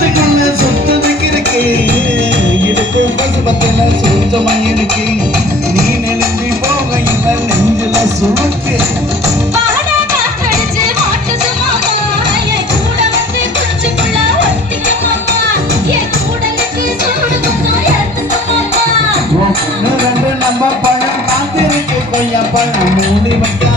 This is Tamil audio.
காத்துக்குள்ள சுத்ததுக்கு இருக்கு இடுக்குள் பசுபத்துல சுத்தமா இருக்கு நீ நெலும்பி போக இந்த நெஞ்சில சுழுக்கு ரெண்டு நம்ம பழம் காத்திருக்கு கொய்யா பழம் மூடி வைக்க